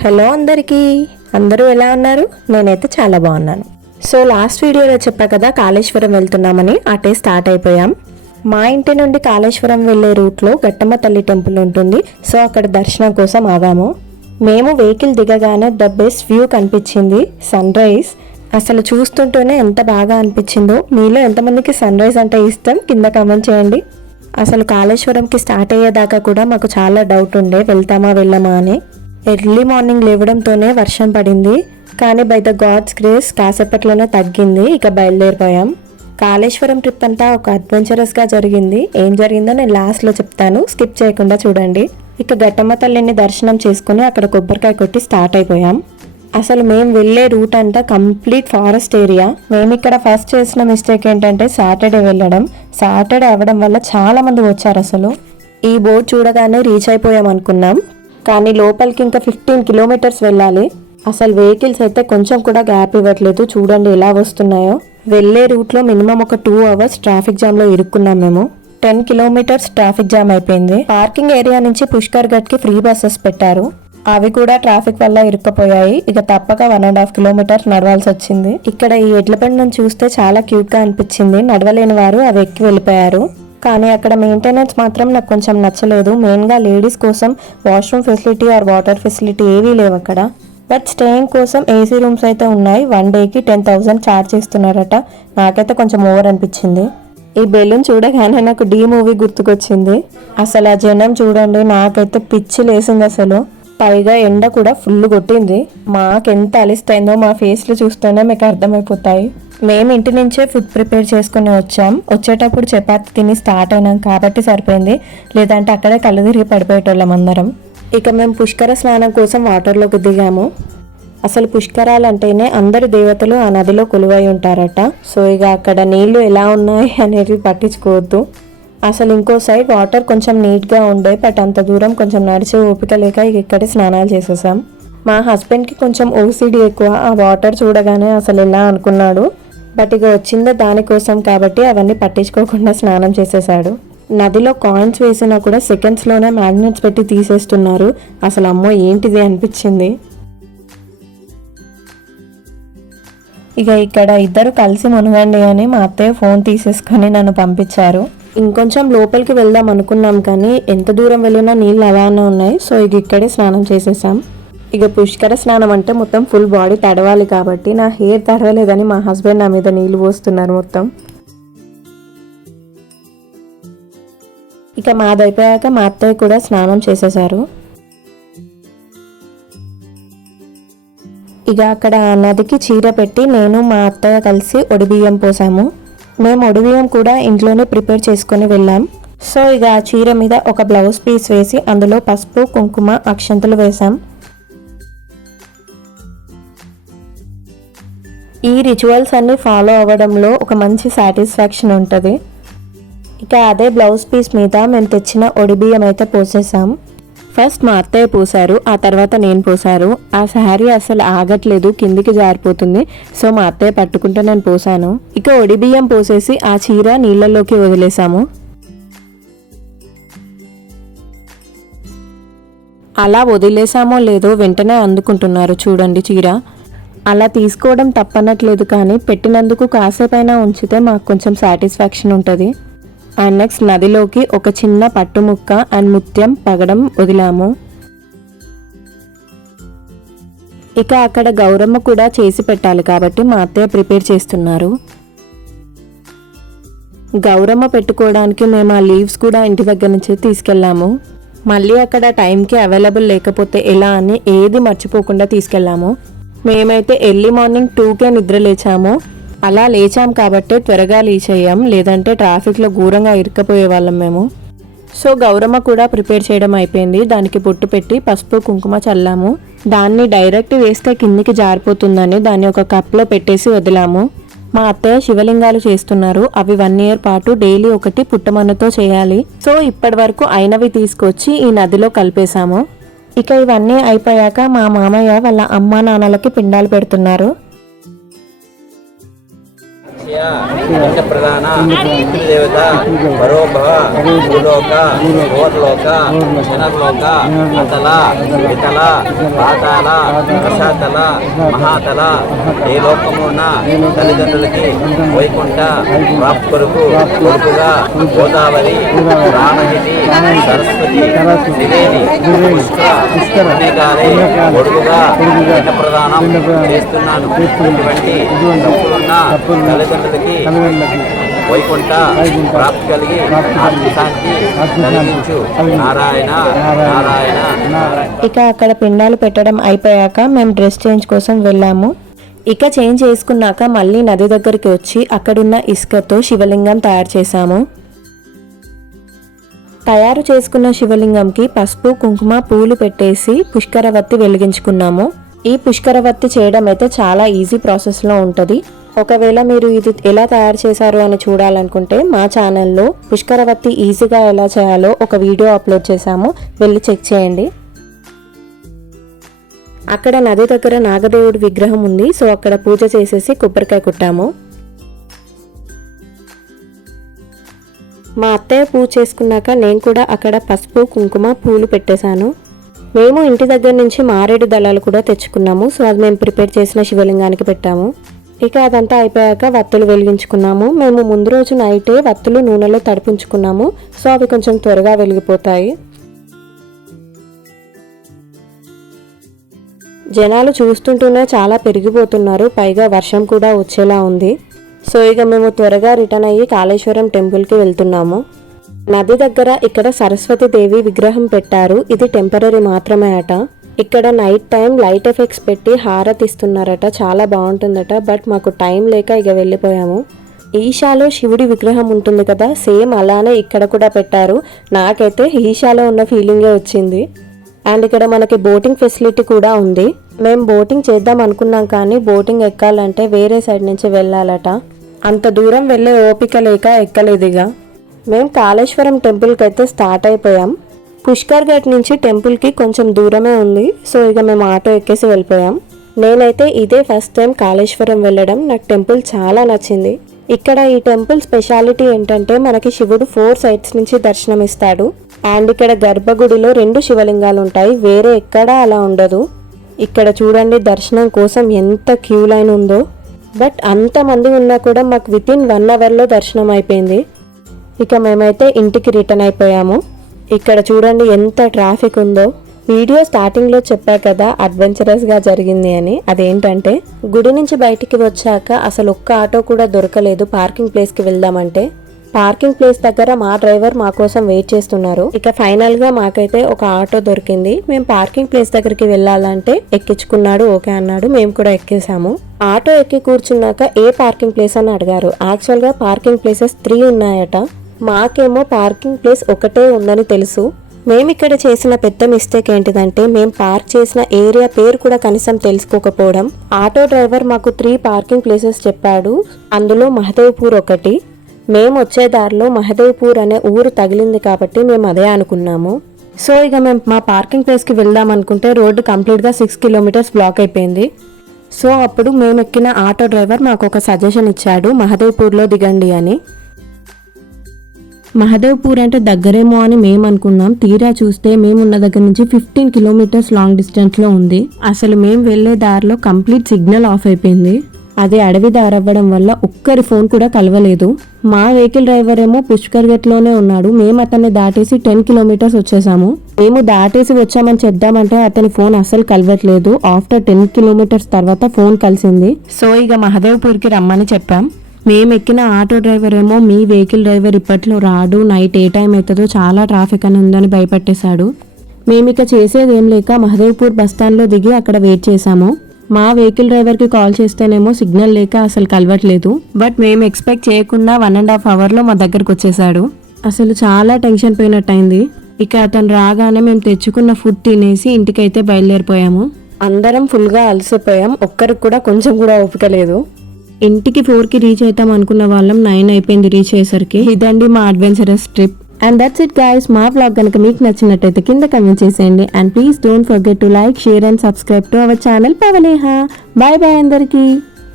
Hello అందరికీ, అందరూ ఎలా ఉన్నారు? నేనైతే చాలా బాగున్నాను. సో లాస్ట్ వీడియోలో చెప్పా కదా కాళేశ్వరం వెళ్తున్నామని. అటే స్టార్ట్ అయిపోయాం. మా ఇంటి నుండి కాళేశ్వరం వెళ్ళే రూట్లో గట్టమ్మ తల్లి టెంపుల్ ఉంటుంది. సో అక్కడ దర్శనం కోసం ఆగాము. మేము వెహికల్ దిగగానే ద బెస్ట్ వ్యూ కనిపించింది, సన్ రైజ్. అసలు చూస్తుంటేనే ఎంత బాగా అనిపించిందో. మీలో ఎంతమందికి సన్ రైజ్ అంటే ఇష్టం కింద కామెంట్ చేయండి. అసలు కాళేశ్వరంకి స్టార్ట్ అయ్యేదాకా కూడా మాకు చాలా డౌట్ ఉండే, వెళ్తామా వెళ్ళమా అని. ఎర్లీ మార్నింగ్ లేవడంతోనే వర్షం పడింది, కానీ బై ద గాడ్స్ గ్రేస్ కాసేపట్లోనే తగ్గింది. ఇక బయలుదేరిపోయాం. కాళేశ్వరం ట్రిప్ అంతా ఒక అడ్వెంచరస్గా జరిగింది. ఏం జరిగిందో నేను లాస్ట్లో చెప్తాను, స్కిప్ చేయకుండా చూడండి. ఇక గట్టమ్మ తల్లిని దర్శనం చేసుకుని అక్కడ కొబ్బరికాయ కొట్టి స్టార్ట్ అయిపోయాం. అసలు మేము వెళ్ళే రూట్ అంతా కంప్లీట్ ఫారెస్ట్ ఏరియా. మేము ఇక్కడ ఫస్ట్ చేసిన మిస్టేక్ ఏంటంటే సాటర్డే వెళ్ళడం. సాటర్డే అవ్వడం వల్ల చాలా మంది వచ్చారు. అసలు ఈ బోర్డు చూడగానే రీచ్ అయిపోయాం అనుకున్నాం, కానీ లోపలికి ఇంకా 15 కిలోమీటర్స్ వెళ్ళాలి. అసలు వెహికల్స్ అయితే కొంచెం కూడా గ్యాప్ ఇవ్వట్లేదు. చూడండి ఎలా వస్తున్నాయో. వెళ్ళే రూట్లో మినిమం ఒక 2 అవర్స్ ట్రాఫిక్ జామ్లో ఇరుక్కున్నాం మేము. 10 కిలోమీటర్స్ ట్రాఫిక్ జామ్ అయిపోయింది. పార్కింగ్ ఏరియా నుంచి పుష్కర్ ఘట్కి ఫ్రీ బస్సెస్ పెట్టారు, అవి కూడా ట్రాఫిక్ వల్ల ఇరుక్కుపోయాయి. ఇక తప్పక 1.5 కిలోమీటర్స్ నడవాల్సి వచ్చింది. ఇక్కడ ఈ ఎడ్ల బండిని చూస్తే చాలా క్యూట్ గా అనిపించింది. నడవలేని వారు అవి ఎక్కి వెళ్ళిపోయారు. కానీ అక్కడ మెయింటెనెన్స్ మాత్రం నాకు కొంచెం నచ్చలేదు. మెయిన్గా లేడీస్ కోసం washroom facility or water facility ఏవీ లేవు అక్కడ. బట్ స్టేయింగ్ కోసం ఏసీ రూమ్స్ అయితే ఉన్నాయి. 1 డేకి 10,000 ఛార్జ్ చేస్తున్నారట. నాకైతే కొంచెం ఓవర్ అనిపించింది. ఈ బెలూన్ చూడగానే నాకు డీ మూవీ గుర్తుకొచ్చింది. అసలు ఆ జనం చూడండి, నాకైతే పిచ్చి లేసింది అసలు. పైగా ఎండ కూడా ఫుల్ కొట్టింది. మాకెంత అలిస్తైందో మా ఫేస్లు చూస్తేనే మీకు అర్థమైపోతాయి. మేము ఇంటి నుంచే ఫుడ్ ప్రిపేర్ చేసుకుని వచ్చాం. వచ్చేటప్పుడు చపాతి తిని స్టార్ట్ అయినాం కాబట్టి సరిపోయింది, లేదంటే అక్కడే కళ్ళు తిరిగి పడిపోయేటోళ్ళం అందరం. ఇక మేము పుష్కర స్నానం కోసం వాటర్లోకి దిగాము. అసలు పుష్కరాలు అంటేనే అందరి దేవతలు ఆ నదిలో కొలువై ఉంటారట. సో ఇక అక్కడ నీళ్లు ఎలా ఉన్నాయి అనేది పట్టించుకోవద్దు. అసలు ఇంకో సైడ్ వాటర్ కొంచెం నీట్గా ఉండే, బట్ అంత దూరం కొంచెం నడిచే ఓపిక లేక ఇక్కడే స్నానాలు చేసేసాం. మా హస్బెండ్కి కొంచెం ఓసిడి ఎక్కువ. ఆ వాటర్ చూడగానే అసలు ఎలా అనుకున్నాడు, బట్ ఇక వచ్చిందే దానికోసం కాబట్టి అవన్నీ పట్టించుకోకుండా స్నానం చేసేసాడు. నదిలో కాయిన్స్ వేసినా కూడా సెకండ్స్లోనే మ్యాగ్నెట్స్ పెట్టి తీసేస్తున్నారు. అసలు అమ్మో ఏంటిది అనిపించింది. ఇక ఇక్కడ ఇద్దరు కలిసి మునగండి అని మా అత్తయ్య ఫోన్ తీసేసుకొని నన్ను పంపించారు. ఇంకొంచెం లోపలికి వెళ్దాం అనుకున్నాం, కానీ ఎంత దూరం వెళ్ళినా నీళ్ళు అలానే ఉన్నాయి. సో ఇక ఇక్కడే స్నానం చేసేసాం. ఇక పుష్కర స్నానం అంటే మొత్తం ఫుల్ బాడీ తడవాలి కాబట్టి నా హెయిర్ తడవలేదని మా హస్బెండ్ నా మీద నీళ్ళు పోస్తున్నారు మొత్తం. ఇక మాదైపోయాక మా అత్తయ్య కూడా స్నానం చేసేసారు. ఇక అక్కడ నదికి చీర పెట్టి నేను మా అత్తయ్య కలిసి ఒడిబియ్యం పోసాము. మేము ఒడిబియ్యం కూడా ఇంట్లోనే ప్రిపేర్ చేసుకొని వెళ్ళాం. సో ఇక ఆ చీర మీద ఒక బ్లౌజ్ పీస్ వేసి అందులో పసుపు కుంకుమ అక్షంతలు వేసాం. ఈ రిచువల్స్ అన్ని ఫాలో అవ్వడంలో ఒక మంచి సాటిస్ఫాక్షన్ ఉంటుంది. ఇక అదే బ్లౌజ్ పీస్ మీద మేము తెచ్చిన ఒడిబియ్యం అయితే పోసేసాం. ఫస్ట్ మా అత్తయ్య పోసారు, ఆ తర్వాత నేను పోసారు. ఆ శారీ అసలు ఆగట్లేదు, కిందికి జారిపోతుంది. సో మా అత్తయ్య పట్టుకుంటే నేను పోసాను. ఇక ఒడిబియ్యం పోసేసి ఆ చీర నీళ్ళలోకి వదిలేసాము. అలా వదిలేసామో లేదో వెంటనే అందుకుంటున్నారు చూడండి చీర. అలా తీసుకోవడం తప్పనట్లేదు, కానీ పెట్టినందుకు కాసేపైనా ఉంచితే మాకు కొంచెం సాటిస్ఫాక్షన్ ఉంటుంది. అండ్ నెక్స్ట్ నదిలోకి ఒక చిన్న పట్టు ముక్క అండ్ ముత్యం పగడం వదిలాము. ఇక అక్కడ గౌరమ్మ కూడా చేసి పెట్టాలి కాబట్టి మా అత్తయ్య ప్రిపేర్ చేస్తున్నారు. గౌరమ్మ పెట్టుకోవడానికి మేము ఆ లీవ్స్ కూడా ఇంటి దగ్గర నుంచి తీసుకెళ్ళాము. మళ్ళీ అక్కడ టైంకి అవైలబుల్ లేకపోతే ఎలా అని ఏది మర్చిపోకుండా తీసుకెళ్ళాము. మేమైతే ఎర్లీ మార్నింగ్ 2కే నిద్ర లేచాము. అలా లేచాం కాబట్టి త్వరగా రీచ్ అయ్యాం, లేదంటే ట్రాఫిక్లో ఘోరంగా ఇరుక్కపోయే వాళ్ళం మేము. సో గౌరమ్మ కూడా ప్రిపేర్ చేయడం అయిపోయింది. దానికి బొట్టు పెట్టి పసుపు కుంకుమ చల్లాము. దాన్ని డైరెక్ట్ వేస్తే కిందికి జారిపోతుందని దాన్ని ఒక కప్లో పెట్టేసి వదిలాము. మా అత్తయ్య శివలింగాలు చేస్తున్నారు. అవి 1 ఇయర్ పాటు డైలీ ఒకటి పుట్టమన్నుతో చేయాలి. సో ఇప్పటి వరకు అయినవి తీసుకొచ్చి ఈ నదిలో కలిపేశాము. ఇక ఇవన్నీ అయిపోయాక మా మామయ్య వాళ్ళ అమ్మా నాన్నలకి పిండాలు పెడుతున్నారు. అక్షయ పిండ ప్రధాన పితృదేవత పరోభవ భూలోక ఓర్లోక జనర్లోక అతల వితల పాతాల రసాతల మహాతల ఏ లోకంలో ఉన్న తల్లిదండ్రులకి వైకుంఠ ప్రాప్తి కొరకు కొడుకుగా గోదావరి రామహితి సరస్వతి త్రివేణి పుష్కర అనేకాలే కొడుకుగా పిండ ప్రదానం చేస్తున్నాను. ఇటువంటి తప్పులున్న తల్లిదండ్రులకి వైకుంఠ ప్రాప్తి కలిగి ఆత్మశాంతి కలిగించు. నారాయణ నారాయణ నారాయణ. ఇక అక్కడ పిండాలు పెట్టడం అయిపోయాక మేము డ్రెస్ చేంజ్ కోసం వెళ్ళాము. ఇక చేంజ్ చేసుకున్నాక మళ్ళీ నది దగ్గరికి వచ్చి అక్కడున్న ఇసుకతో శివలింగం తయారు చేశాము. తయారు చేసుకున్న శివలింగంకి పసుపు కుంకుమ పూలు పెట్టేసి పుష్కరవత్తి వెలిగించుకున్నాము. ఈ పుష్కరవత్తి చేయడం అయితే చాలా ఈజీ ప్రాసెస్లో ఉంటుంది. ఒకవేళ మీరు ఇది ఎలా తయారు చేశారు అని చూడాలనుకుంటే మా ఛానల్లో పుష్కరవత్తి ఈజీగా ఎలా చేయాలో ఒక వీడియో అప్లోడ్ చేశాము, వెళ్ళి చెక్ చేయండి. అక్కడ నది దగ్గర నాగదేవుడి విగ్రహం ఉంది. సో అక్కడ పూజ చేసేసి కొబ్బరికాయ కొట్టాము. మా అత్తయ్య పూజ చేసుకున్నాక నేను కూడా అక్కడ పసుపు కుంకుమ పూలు పెట్టేశాను. మేము ఇంటి దగ్గర నుంచి మారేడు దళాలు కూడా తెచ్చుకున్నాము. సో అది మేము ప్రిపేర్ చేసిన శివలింగానికి పెట్టాము. ఇక అదంతా అయిపోయాక వత్తులు వెలిగించుకున్నాము. మేము ముందు రోజు నైటే వత్తులు నూనెలో తడిపించుకున్నాము. సో అవి కొంచెం త్వరగా వెలిగిపోతాయి. జనాలు చూస్తుంటూనే చాలా పెరిగిపోతున్నారు. పైగా వర్షం కూడా వచ్చేలా ఉంది. సో ఇక మేము త్వరగా రిటర్న్ అయ్యి కాళేశ్వరం టెంపుల్కి వెళ్తున్నాము. నది దగ్గర ఇక్కడ సరస్వతి దేవి విగ్రహం పెట్టారు. ఇది టెంపరీ మాత్రమే అట. ఇక్కడ నైట్ టైం లైట్ ఎఫెక్ట్స్ పెట్టి హారతి ఇస్తున్నారట. చాలా బాగుంటుందట. బట్ మాకు టైం లేక ఇక వెళ్ళిపోయాము. ఈశాలో శివుడి విగ్రహం ఉంటుంది కదా, సేమ్ అలానే ఇక్కడ కూడా పెట్టారు. నాకైతే ఈశాలో ఉన్న ఫీలింగే వచ్చింది. అండ్ ఇక్కడ మనకి బోటింగ్ ఫెసిలిటీ కూడా ఉంది. మేము బోటింగ్ చేద్దాం అనుకున్నాం కానీ బోటింగ్ ఎక్కాలంటే వేరే సైడ్ నుంచి వెళ్ళాలట. అంత దూరం వెళ్ళే ఓపిక లేక ఎక్కలేదుగా. మేము కాళేశ్వరం టెంపుల్కి అయితే స్టార్ట్ అయిపోయాం. పుష్కర్ ఘాట్ నుంచి టెంపుల్కి కొంచెం దూరమే ఉంది. సో ఇక మేము ఆటో ఎక్కేసి వెళ్ళిపోయాం. నేనైతే ఇదే ఫస్ట్ టైం కాళేశ్వరం వెళ్ళడం. నాకు టెంపుల్ చాలా నచ్చింది. ఇక్కడ ఈ టెంపుల్ స్పెషాలిటీ ఏంటంటే మనకి శివుడు 4 సైడ్స్ నుంచి దర్శనం ఇస్తాడు. అండ్ ఇక్కడ గర్భగుడిలో 2 శివలింగాలు ఉంటాయి. వేరే ఎక్కడా అలా ఉండదు. ఇక్కడ చూడండి దర్శనం కోసం ఎంత క్యూ లైన్ ఉందో. బట్ అంతమంది ఉన్నా కూడా మాకు వితిన్ 1 అవర్లో దర్శనం అయిపోయింది. ఇక మేమైతే ఇంటికి రిటర్న్ అయిపోయాము. ఇక్కడ చూడండి ఎంత ట్రాఫిక్ ఉందో. వీడియో స్టార్టింగ్లో చెప్పా కదా అడ్వెంచరస్గా జరిగింది అని. అదేంటంటే గుడి నుంచి బయటికి వచ్చాక అసలు ఒక్క ఆటో కూడా దొరకలేదు పార్కింగ్ ప్లేస్కి వెళ్దామంటే. పార్కింగ్ ప్లేస్ దగ్గర మా డ్రైవర్ మా కోసం వెయిట్ చేస్తున్నారు. ఇక ఫైనల్గా మాకైతే ఒక ఆటో దొరికింది. మేము పార్కింగ్ ప్లేస్ దగ్గరికి వెళ్ళాలంటే ఎక్కించుకున్నాడు. ఓకే అన్నాడు. మేము కూడా ఎక్కేసాము. ఆటో ఎక్కి కూర్చున్నాక ఏ పార్కింగ్ ప్లేస్ అని అడిగారు. యాక్చువల్గా పార్కింగ్ ప్లేసెస్ 3 ఉన్నాయట. మాకేమో పార్కింగ్ ప్లేస్ ఒకటే ఉందని తెలుసు. మేము ఇక్కడ చేసిన పెద్ద మిస్టేక్ ఏంటిదంటే మేము పార్క్ చేసిన ఏరియా పేరు కూడా కనీసం తెలుసుకోకపోవడం. ఆటో డ్రైవర్ మాకు 3 పార్కింగ్ ప్లేసెస్ చెప్పాడు. అందులో మహదేవ్పూర్ ఒకటి. మేము వచ్చే దారిలో మహదేవ్పూర్ అనే ఊరు తగిలింది కాబట్టి మేము అదే అనుకున్నాము. సో ఇక మేము మా పార్కింగ్ ప్లేస్కి వెళ్దాం అనుకుంటే రోడ్డు కంప్లీట్గా 6 కిలోమీటర్స్ బ్లాక్ అయిపోయింది. సో అప్పుడు మేము ఎక్కిన ఆటో డ్రైవర్ మాకు ఒక సజెషన్ ఇచ్చాడు, మహదేవ్పూర్లో దిగండి అని. మహదేవ్పూర్ అంటే దగ్గరేమో అని మేము అనుకున్నాం. తీరా చూస్తే మేమున్న దగ్గర నుంచి 15 కిలోమీటర్స్ లాంగ్ డిస్టెన్స్లో ఉంది. అసలు మేము వెళ్లే దారిలో కంప్లీట్ సిగ్నల్ ఆఫ్ అయిపోయింది. అది అడవి దారవ్వడం వల్ల ఒక్కరి ఫోన్ కూడా కలవలేదు. మా వెహికల్ డ్రైవర్ ఏమో పుష్కర్ ఘాట్లోనే ఉన్నాడు. మేము అతన్ని దాటేసి 10 కిలోమీటర్స్ వచ్చేసాము. మేము దాటేసి వచ్చామని చెప్దామంటే అతని ఫోన్ అస్సలు కలవట్లేదు. ఆఫ్టర్ 10 కిలోమీటర్స్ తర్వాత ఫోన్ కలిసింది. సో ఇక మహదేవ్పూర్కి రమ్మని చెప్పాం. మేము ఎక్కిన ఆటో డ్రైవర్ ఏమో మీ వెహికల్ డ్రైవర్ ఇప్పట్లో రాడు, నైట్ ఏ టైం అవుతుందో చాలా ట్రాఫిక్ అని ఉందని భయపెట్టేశాడు. మేము ఇక చేసేది ఏం లేక మహదేవ్పూర్ బస్టాండ్లో దిగి అక్కడ వెయిట్ చేశాము. మా వెహికల్ డ్రైవర్కి కాల్ చేస్తేనేమో సిగ్నల్ లేక అసలు కలవట్లేదు. బట్ మేము ఎక్స్పెక్ట్ చేయకుండా 1.5 అవర్లో మా దగ్గరకు వచ్చేసాడు. అసలు చాలా టెన్షన్ పోయినట్టయింది. ఇక అతను రాగానే మేము తెచ్చుకున్న ఫుడ్ తినేసి ఇంటికైతే బయలుదేరిపోయాము. అందరం ఫుల్గా అలసిపోయాం. ఒక్కరికి కూడా కొంచెం కూడా ఓపిక లేదు. ఇంటికి 4కి రీచ్ అవుతాం అనుకున్న వాళ్ళం 9 అయిపోయింది రీచ్ అయ్యేసరికి. ఇదండి మా adventurous trip. And that's it guys. మా వ్లాగ్ కనుక మీకు నచ్చినట్టయితే కింద కమెంట్ చేసేయండి. And please don't forget to like, share and subscribe to our channel Pavaneha. Bye bye అందరికీ.